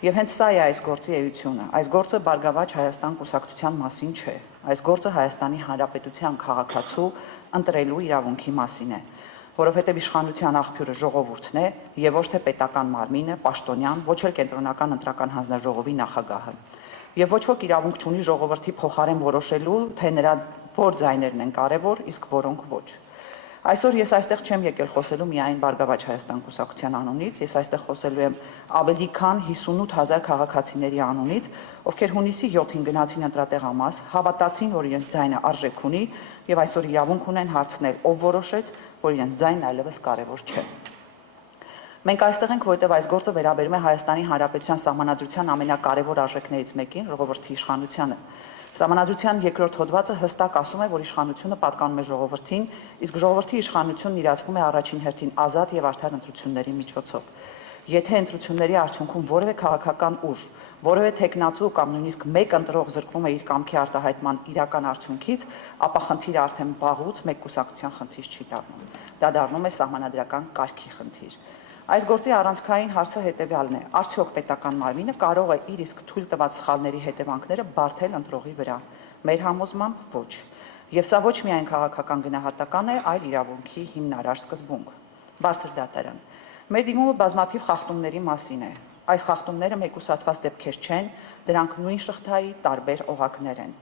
Եվ հենց սա է այս գործի էությունը։ Այս գործը Բարգավաճ Հայաստան կուսակցության մասին չէ։ Այս գործը Հայաստանի Հանրապետության քաղաքացու ընտրելու իրավունքի մասին է, որովհետև իշխանության աղբյուրը ժողովուրդն է եւ ոչ թե պետական մարմինը, պաշտոնյան, ոչ էլ կենտրոնական ընտրական հանձնաժողովի նախագահը։ Եվ ոչ ոք իրավունք չունի ժողովրդի փոխարեն որոշելու, թե նրա որ ձայներն են կարևոր, իսկ որոնք ոչ։ Այսօր ես այստեղ չեմ եկել խոսելու միայն Բարգավաճ Հայաստան կուսակցության անունից, ես այստեղ խոսելու եմ ավելի քան 58,000 քաղաքացիների անունից, ովքեր հունիսի 7-ին գնացին ընտրատեղամաս, հավատացին, որ իրենց ձայնը արժեք ունի եւ այսօր իրավունք ունեն հարցնել, ով որոշեց, որ իրենց ձայնն այլևս կարևոր չէ։ Մենք այստեղ ենք, որովհետև այս գործը վերաբերում է Հայաստանի Հանրապետության Սահմանադրության ամենակարևոր արժեքներից մեկին, ժողովրդի իշխանությանը։ Սահմանադրության երկրորդ հոդվածը հստակ ասում է, որ իշխանությունը պատկանում է ժողովրդին, իսկ ժողովրդի իշխանությունն իրացվում է առաջին հերթին ազատ եւ արդար ընտրությունների միջոցով։ Եթե ընտրությունների արդյունքում որևէ քաղաքական ուժ, որևէ թեկնածու կամ նույնիսկ մեկ ընտրող զրկվում է իր կամքի արտահայտման իրական արդյունքից, ապա խնդիրը արդեն վաղուց մեկ կուսակցության խնդիր չի դառնում։ Դա դառնում է սահմանադրական կարգի խնդիր։ Այս գործի առանցքային հարցը հետևյալն է. արդյոք պետական մարմինը կարող է իր իսկ թույլ տված սխալների հետևանքները բարթել ընտրողի վրա։ Մեր համոզմամբ ոչ։ Եվ սա ոչ միայն քաղաքական գնահատական է, այլ իրավունքի հիմնարար սկզբունք։ Բարձր դատարան։ Մեր դիմումը բազմաթիվ խախտումների մասին է։ Այս խախտումները մեկուսացված դեպքեր չեն, դրանք նույն շղթայի տարբեր օղակներ են։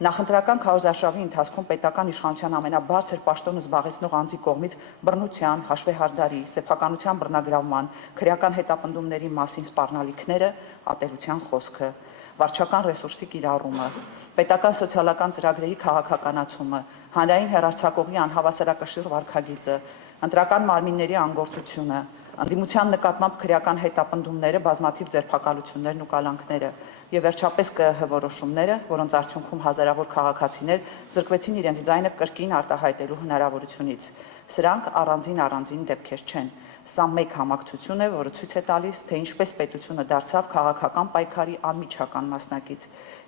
Նախընտրական քարոզարշավի ընթացքում պետական իշխանության ամենաբարձր պաշտոնը զբաղեցնող անձի կողմից բռնության, հաշվեհարդարի, սեփականության բռնագրավման, քրեական հետապնդումների մասին սպառնալիքները, ատելության խոսքը, վարչական ռեսուրսի կիրառումը, պետական սոցիալական ծրագրերի քաղաքականացումը, հանրային հեռարձակողի անհավասարակշիռ վարքագիծը, ընտրական մարմինների անգործությունը, ընդդիմության նկատմամբ քրեական հետապնդումները, բազմաթիվ ձերբակալություններն ու կալանքները եւ վերջապես ԿԸՀ որոշումները, որոնց արդյունքում հազարավոր քաղաքացիներ զրկվեցին իրենց ձայնը կրկին արտահայտելու հնարավորությունից։ Սրանք առանձին դեպքեր չեն։ Սա մեկ համակցություն է, որը ցույց է տալիս, թե ինչպես պետությունը դարձավ քաղաքական պայքարի անմիջական մասնակից,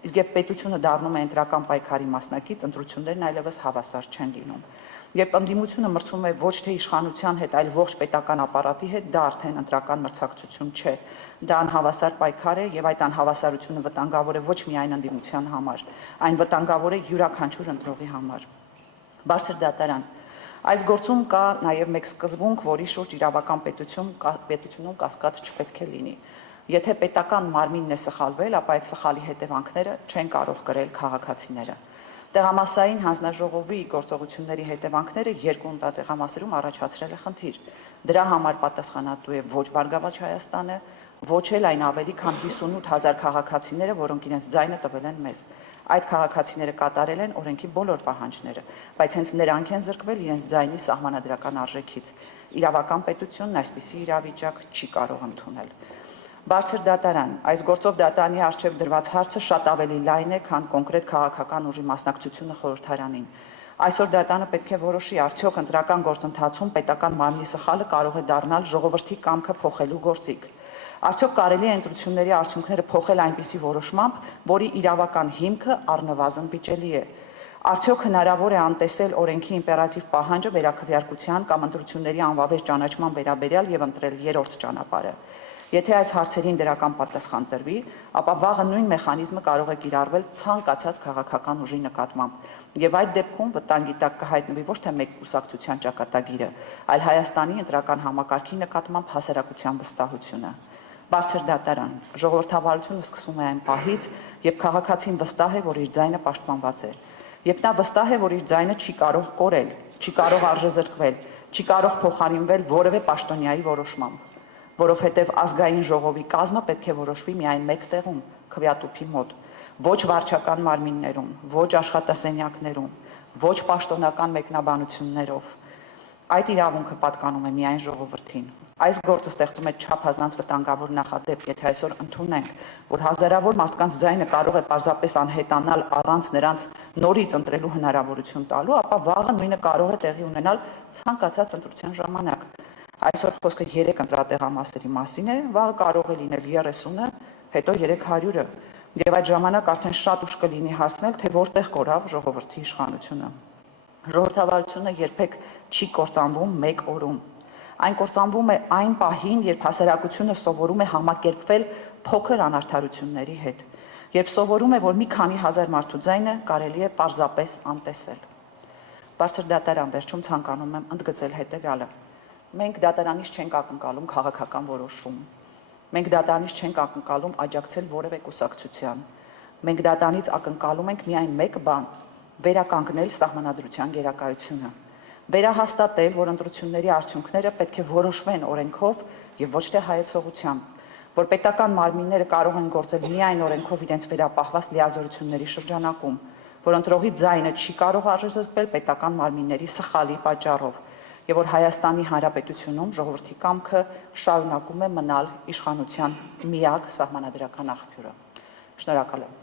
իսկ երբ պետությունը դառնում է ընտրական պայքարի մասնակից, ընտրություններն այլևս հավասար չեն լինում։ Երբ ընդդիմությունը մրցում է ոչ թե իշխանության հետ, այլ ողջ պետական ապարատի հետ, դա արդեն ընտրական մրցակցություն չէ։ Դա անհավասար պայքար է եւ այդ անհավասարությունը վտանգավոր է ոչ միայն ընդդիմության համար, այն վտանգավոր է յուրաքանչյուր ընտրողի համար։ Բարձր դատարան։ Այս գործում կա նաեւ մեկ սկզբունք, որի շուրջ իրավական պետությունում կասկած չպետք է լինի։ Եթե պետական մարմինն է սխալվել, ապա այդ սխալի հետևանքները չեն կարող կրել քաղաքացիները։ Տեղամասային հանձնաժողովի գործողությունների հետևանքները երկու ընտրատեղամասերում առաջացրել է խնդիր։ Դրա համար պատասխանատու է ոչ Բարգավաճ Հայաստանը, ոչ էլ այն ավելի քան 58,000 քաղաքացիները, որոնք իրենց ձայնը տվել են մեզ։ Այդ քաղաքացիները կատարել են օրենքի բոլոր պահանջները, բայց հենց նրանք են զրկվել իրենց ձայնի սահմանադրական արժեքից։ Իրավական պետությունն այսպիսի իրավիճակ չի կարող ընդունել։ Բարձր դատարան, այս գործով դատարանի առջև դրված հարցը շատ ավելի լայն է, քան կոնկրետ քաղաքական ուժի մասնակցությունը խորհրդարանին։ Այսօր դատարանը պետք է որոշի, արդյոք ընտրական գործընթացում պետական մարմնի սխալը կարող է դառնալ ժողովրդի կամքը փոխելու գործիք։ Արդյոք կարելի է ընտրությունների արդյունքները փոխել այնպիսի որոշմամբ, որի իրավական հիմքը առնվազն վիճելի է։ Արդյոք հնարավոր է անտեսել օրենքի իմպերատիվ պահանջը վերաքվեարկության կամ ընտրությունների անվավեր ճանաչման վերաբերյալ եւ ընտրել երրորդ ճանապարհը։ Եթե այս հարցերին դրական պատասխան տրվի, ապա վաղը նույն մեխանիզմը կարող է կիրառվել ցանկացած քաղաքական ուժի նկատմամբ եւ այդ դեպքում վտանգի տակ կհայտնվի ոչ թե մեկ կուսակցության ճակատագիրը, այլ Հայաստանի ընտրական համակարգի նկատմամբ հասարակության վստահությունը։ Բարձր դատարան, ժողովրդավարությունը սկսվում է այն պահից, երբ քաղաքացին վստահ է, որ իր ձայնը պաշտպանված է, երբ նա վստահ է, որ իր ձայնը չի կարող կորել, չի կարող արժեզրկվել, չի կարող փոխարինվել որևէ պաշտոնյայի որոշմամբ, որովհետև ազգային ժողովի կազմը պետք է որոշվի միայն մեկ տեղում, քվեատուփի մոտ, ոչ վարչական մարմիններում, ոչ աշխատասենյակներում, ոչ պաշտոնական մեկնաբանություններով։ Այդ իրավունքը պատկանում է միայն ժողովրդին։ Այս գործը ստեղծում է չափազանց վտանգավոր նախադեպ, եթե այսօր ընդունենք, որ հազարավոր մարդկանց ձայնը կարող է պարզապես անհետանալ առանց նրանց նորից ընտրելու հնարավորություն տալու, ապա վաղը նույնը կարող է տեղի ունենալ ցանկացած ընտրության ժամանակ։ Այսօր խոսքը 3 ընտրատեղամասերի մասին է, վաղը կարող է լինել 30-ը, հետո 300-ը, եւ այդ ժամանակ արդեն շատ ուշ կլինի հարցնել, թե որտեղ կորավ ժողովրդի իշխանությունը։ Ժողովրդավարությունը երբեք չի կործանվում մեկ օրում։ Այն կործանվում է այն պահին, երբ հասարակությունը սովորում է համակերպվել փոքր անարդարությունների հետ, երբ սովորում է, որ մի քանի հազար մարդու ձայնը կարելի է պարզապես անտեսել։ Բարձր դատարան, վերջում ցանկանում եմ ընդգծել հետևյալը. մենք դատարանից չենք ակնկալում քաղաքական որոշում, մենք դատարանից չենք ակնկալում աջակցել որևէ կուսակցության, մենք դատարանից ակնկալում ենք միայն մեկ բան՝ վերականգնել սահմանադրության գերակայությունը, վերահաստատել, որ ընտրությունների արդյունքները պետք է որոշվեն օրենքով եւ ոչ թե հայեցողությամբ, որ պետական մարմինները կարող են գործել միայն օրենքով իրենց վերապահված լիազորությունների շրջանակում, որ ընտրողի ձայնը չի կարող արժեզրկվել պետական մարմինների սխալի պատճառով եւ որ Հայաստանի Հանրապետությունում ժողովրդի կամքը շարունակում է մնալ իշխանության միակ սահմանադրական աղբյուրը։ Շնորհակալ եմ։